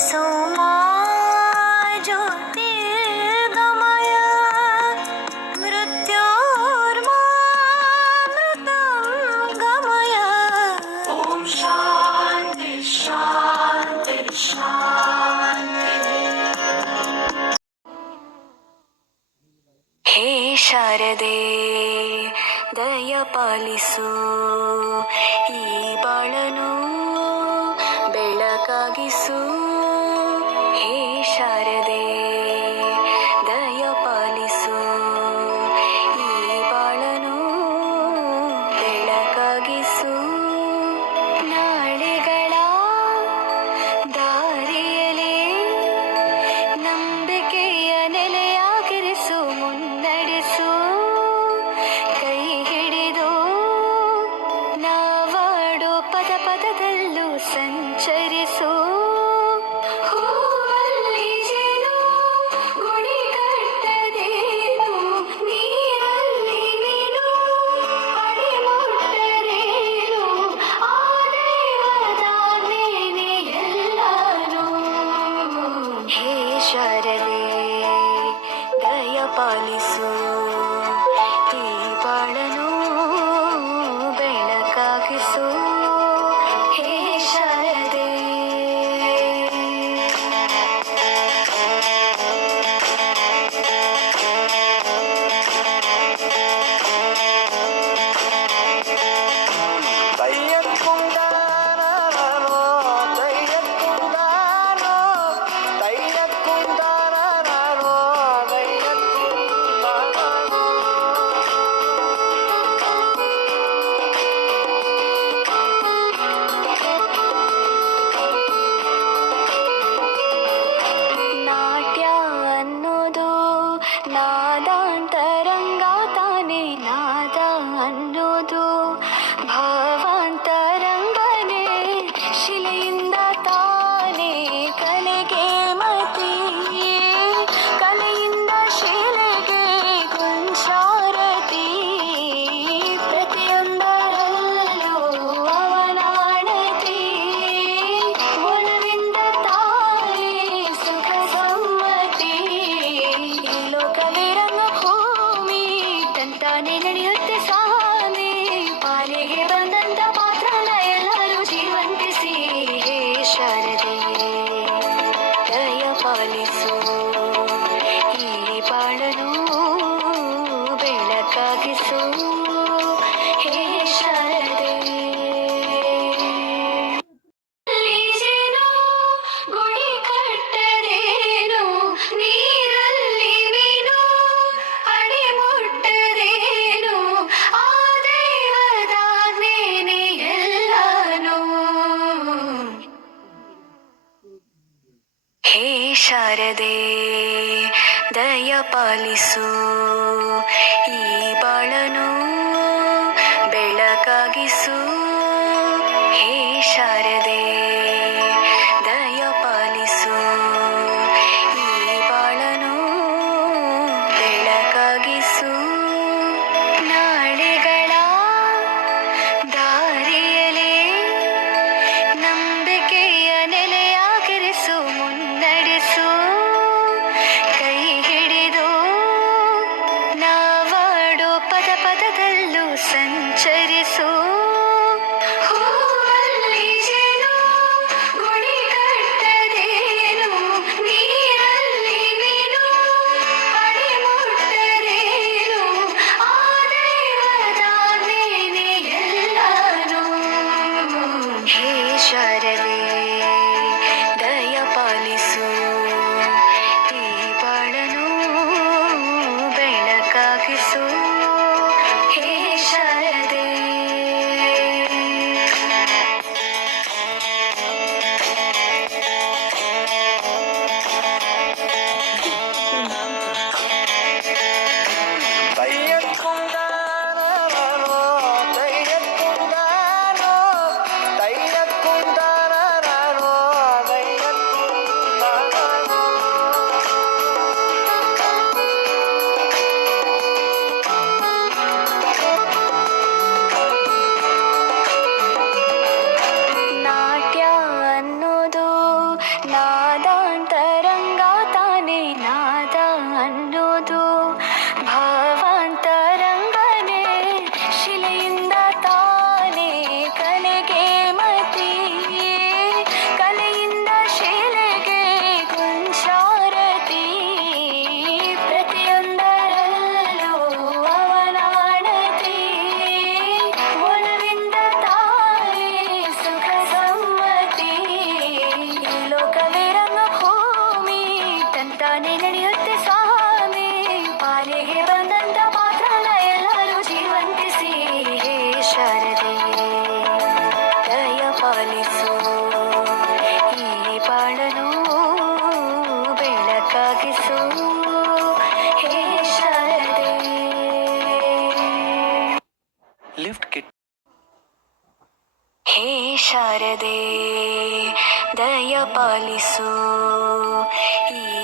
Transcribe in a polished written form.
ಸೋಮಾ ಜ್ಯೋತಿರ್ಗಮಯ ಮೃತ್ಯೋರ್ಮಾ ಮೃತಂಗಮಯ. ಓಂ ಶಾಂತಿ ಶಾಂತಿ ಶಾಂತಿ. ಹೇ ಶಾರದೆ ದಯ ಪಾಲಿಸು, ಈ ಬಾಳನು ಬೆಳಕಾಗಿಸು. ಹೇ ಶಾರದೆ ದಯ ಪಾಲಿಸು, ಈ ಬಾಳನು ಬೆಳಕಾಗಿಸು. ನಾಳೆಗಳ ದಾರಿಯಲೇ ನಂಬಿಕೆಯ ನೆಲೆಯಾಗಿರಿಸು, ಮುನ್ನಡೆಸು. ಕೈ ಹಿಡಿದು ನಾವಾಡೋ ಪದ ಪದದಲ್ಲೂ ಸಂಚರಿಸು. ಹೂವಲ್ಲಿ ಜೇನು ಗುಡಿ ಕಟ್ಟದೇನು, ನೀರಲ್ಲಿ ಮೀನು ಅಡಿ ಮುಟ್ಟರೇನು, ಆ ದೈವದ ನೇನೆ ಎಲ್ಲಾನು. ಹೇ ಶಾರದೆ ದಯ ಪಾಲಿಸು, ಈ ಬಾಳನು ಬೆಳಕಾಗಿಸು. ಹೇ ಶಾರದೆ. ನಾಟ್ಯ ಅನ್ನೋದು ನಾದಾಂತರಂಗ ತಾನೇ, ನಾದ ಅನ್ನೋದು ಭಾವಾಂತರಂಗನೇ, ಶಿಲೆಯಿಂದ ತಾನೇ ಕಲೆಗೆ ಮತಿ, ಕಲೆಯಿಂದ ಶಿಲೆಗೆ ಗುಂಚಾರತಿ. ಪ್ರತಿಯೊಂದರಲ್ಲೂ ಅವನಾಣತಿ, ಒಲವಿಂದ ತಾನೇ ಸುಖ ಸಮ್ಮತಿ. ಈ ಲೋಕವಿರಂಗ ಭೂಮಿ ತಂತಾನೆ ನಡೆಯುತ್ತೆ ಸ್ವಾಮಿ, ಪಾಲಿಗೆ ಬಂದಂತ ಪಾತ್ರನ ಎಲ್ಲರೂ ಜೀವಂತಿಸಿ. ಹೇ ಶಾರದೆ ದಯ ಪಾಲಿಸು, ಈ ಬಾಳನು ಬೆಳಕಾಗಿಸು. ಹೇ ಶಾರದೆ. ಅಲ್ಲಿ ಜೇನು ಗುಡಿ ಕಟ್ಟದೇನು, ನೀರಲ್ಲಿ ಮೀನು ಅಡಿ ಮುಟ್ಟದೇನು, ಆ ದೈವದ ನೇನೆ ಎಲ್ಲಾನು. ಹೇ ಶಾರದೆ ದಯ ಪಾಲಿಸು, ಈ ಬಾಳನು ಬೆಳಕಾಗಿಸು. ಹೇ ಶಾರದೆ ದಯ ಪಾಲಿಸು, ಈ ಬಾಳನು ಬೆಳಕಾಗಿಸು. ನಾಳೆಗಳ ದಾರಿಯಲೇ ನಂಬಿಕೆಯ ನೆಲೆಯಾಗಿರಿಸು, ಮುನ್ನಡೆಸು. ಕೈ ಹಿಡಿದು ನಾವಾಡೋ ಪದ ಪದದಲ್ಲೂ ಸಂಚರಿಸು. ಹೂವಲ್ಲಿ ಜೇನು ಗುಡಿ ಕಟ್ಟದೇನು, ನೀರಲ್ಲಿ ಮೀನು ಅಡಿ ಮುಟ್ಟರೇನು, ಆ ದೈವದ ನೇನೆ ಎಲ್ಲಾನು. ಹೇ ಶಾರದೆ ದಯ ಪಾಲಿಸು, ಈ ಬಾಳನು ಬೆಳಕಾಗಿಸು. ಹೇ ಶಾರದೆ. ಪಾಲಿಸು ಈ ಬಾಳನು ಬೆಳಕಾಗಿಸು ಹೇ ಶಾರದೆ. ಲಿಫ್ಟ್ ಕಿಟ್ ಹೇ ಶಾರದೆ ದಯ ಪಾಲಿಸು ಈ